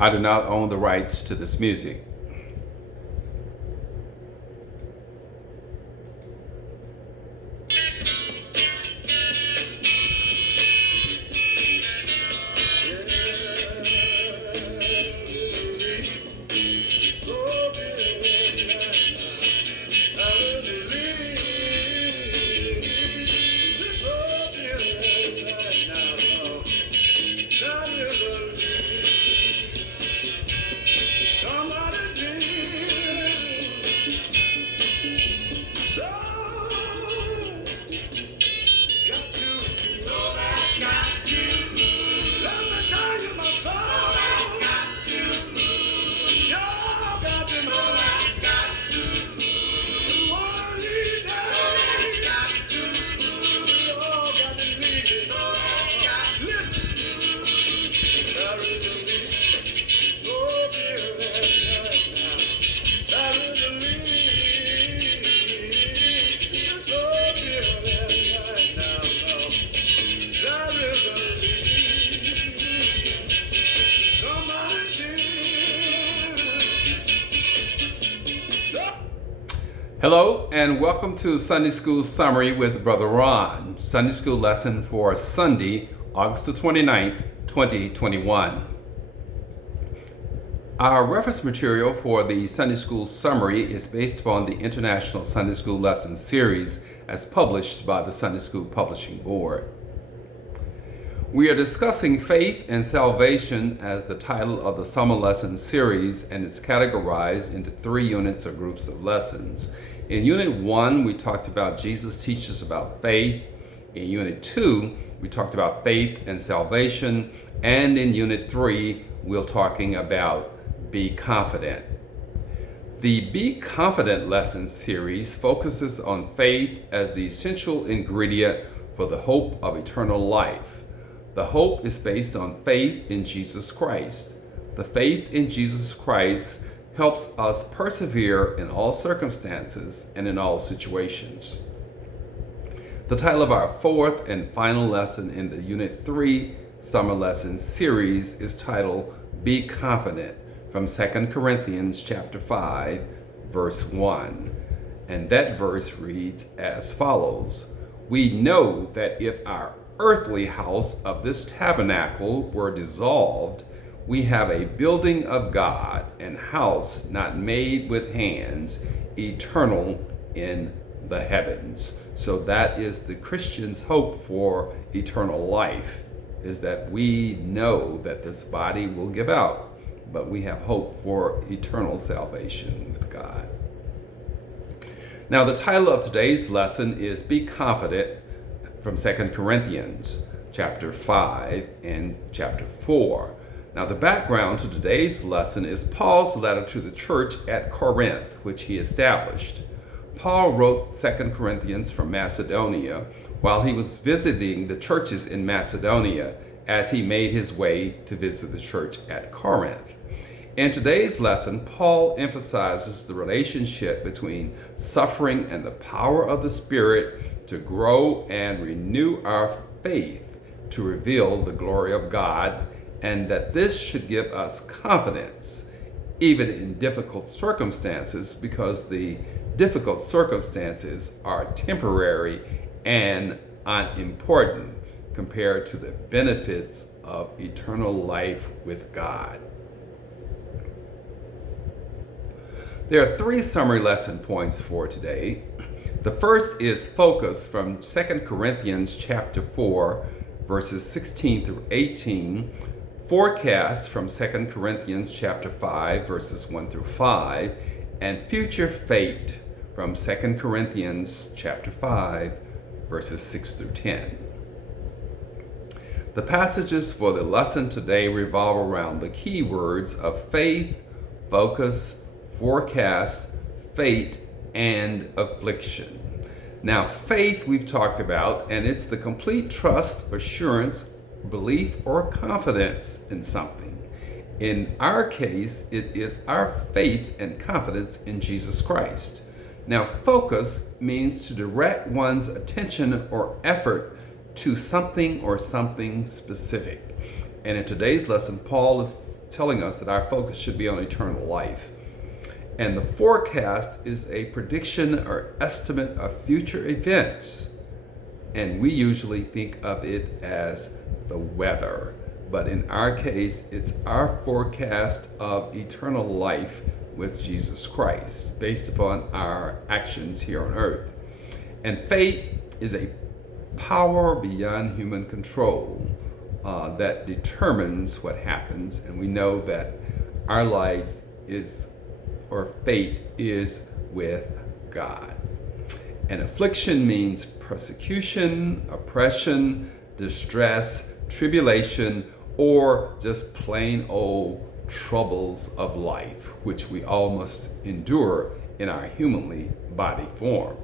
I do not own the rights to this music. Hello and welcome to Sunday School Summary with Brother Ron, Sunday School lesson for Sunday, August the 29th, 2021. Our reference material for the Sunday School Summary is based upon the International Sunday School Lesson Series as published by the Sunday School Publishing Board. We are discussing Faith and Salvation as the title of the Summer Lesson Series, and it's categorized into 3 units or groups of lessons. In Unit 1, we talked about Jesus teaches about faith. In Unit 2, we talked about faith and salvation. And in Unit 3, we're talking about Be Confident. The Be Confident lesson series focuses on faith as the essential ingredient for the hope of eternal life. The hope is based on faith in Jesus Christ. The faith in Jesus Christ helps us persevere in all circumstances and in all situations. The title of our 4th and final lesson in the Unit 3 Summer Lesson series is titled Be Confident from 2 Corinthians chapter 5, verse 1. And that verse reads as follows: We know that if our earthly house of this tabernacle were dissolved, we have a building of God, and house not made with hands, eternal in the heavens. So that is the Christian's hope for eternal life, is that we know that this body will give out, but we have hope for eternal salvation with God. Now, the title of today's lesson is Be Confident from 2 Corinthians chapter 5 and chapter 4. Now, the background to today's lesson is Paul's letter to the church at Corinth, which he established. Paul wrote 2 Corinthians from Macedonia while he was visiting the churches in Macedonia as he made his way to visit the church at Corinth. In today's lesson, Paul emphasizes the relationship between suffering and the power of the Spirit to grow and renew our faith to reveal the glory of God, and that this should give us confidence even in difficult circumstances, because the difficult circumstances are temporary and unimportant compared to the benefits of eternal life with God. There are 3 summary lesson points for today. The first is focus from 2 Corinthians chapter 4, verses 16 through 18, forecast from 2 Corinthians chapter 5, verses 1 through 5, and future fate from 2 Corinthians chapter 5, verses 6 through 10. The passages for the lesson today revolve around the key words of faith, focus, forecast, fate, and affliction. Now, faith we've talked about, and it's the complete trust, assurance, belief, or confidence in something. In our case, it is our faith and confidence in Jesus Christ. Now, focus means to direct one's attention or effort to something or something specific. And in today's lesson, Paul is telling us that our focus should be on eternal life. And the forecast is a prediction or estimate of future events. And we usually think of it as the weather. But in our case, it's our forecast of eternal life with Jesus Christ based upon our actions here on earth. And fate is a power beyond human control that determines what happens. And we know that our life is, or fate is, with God. And affliction means persecution, oppression, distress, tribulation, or just plain old troubles of life, which we all must endure in our humanly body form.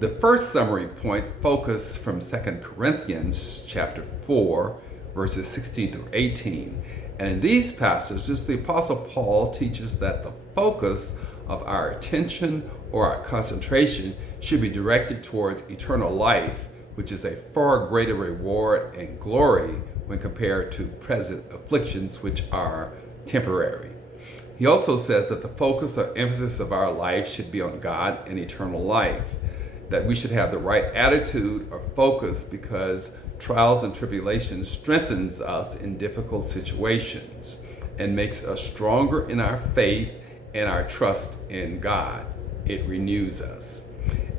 The first summary point focus from 2 Corinthians chapter 4, verses 16 through 18. And in these passages, the Apostle Paul teaches that the focus of our attention or our concentration should be directed towards eternal life, which is a far greater reward and glory when compared to present afflictions, which are temporary. He also says that the focus or emphasis of our life should be on God and eternal life, that we should have the right attitude or focus because trials and tribulations strengthens us in difficult situations and makes us stronger in our faith and our trust in God. It renews us.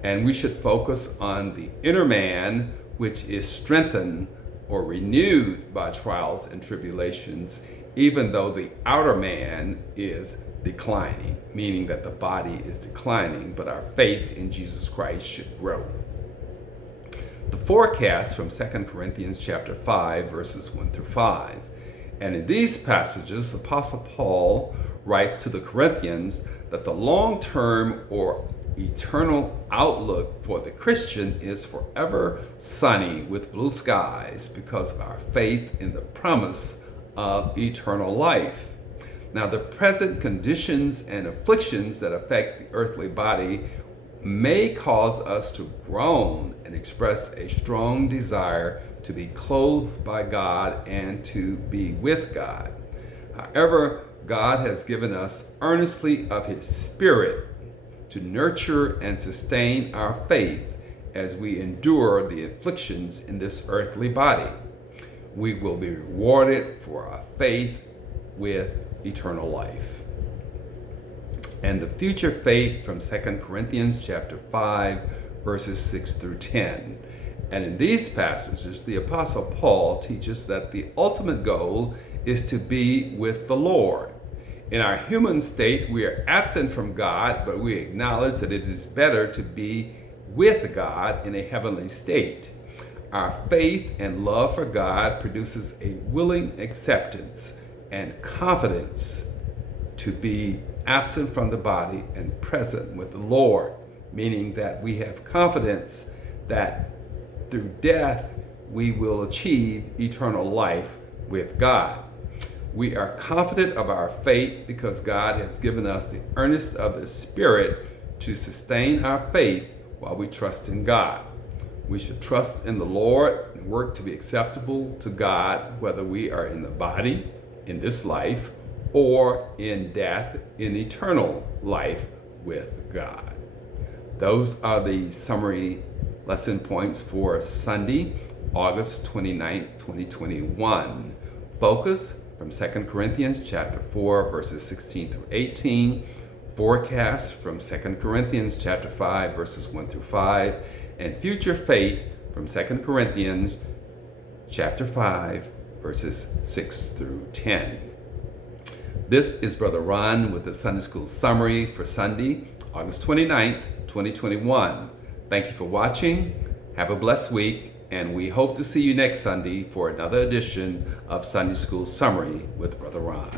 And we should focus on the inner man, which is strengthened or renewed by trials and tribulations, even though the outer man is declining, meaning that the body is declining, but our faith in Jesus Christ should grow. The forecast from 2 Corinthians chapter 5, verses 1 through 5. And in these passages, Apostle Paul writes to the Corinthians that the long-term or eternal outlook for the Christian is forever sunny with blue skies because of our faith in the promise of eternal life. Now, the present conditions and afflictions that affect the earthly body may cause us to groan and express a strong desire to be clothed by God and to be with God. However, God has given us earnestly of His Spirit to nurture and sustain our faith as we endure the afflictions in this earthly body. We will be rewarded for our faith with eternal life. And the future faith from 2 Corinthians chapter 5, verses 6 through 10. And in these passages, the Apostle Paul teaches that the ultimate goal is to be with the Lord. In our human state, we are absent from God, but we acknowledge that it is better to be with God in a heavenly state. Our faith and love for God produces a willing acceptance and confidence to be absent from the body and present with the Lord, meaning that we have confidence that through death we will achieve eternal life with God. We are confident of our faith because God has given us the earnest of the Spirit to sustain our faith while we trust in God. We should trust in the Lord and work to be acceptable to God, whether we are in the body, in this life, or in death, in eternal life with God. Those are the summary lesson points for Sunday, August 29th, 2021. Focus from 2 Corinthians chapter 4, verses 16 through 18. Forecast from 2 Corinthians chapter 5, verses 1 through 5. And future faith from 2 Corinthians chapter 5, verses 6 through 10. This is Brother Ron with the Sunday School Summary for Sunday, August 29th, 2021. Thank you for watching. Have a blessed week, and we hope to see you next Sunday for another edition of Sunday School Summary with Brother Ron.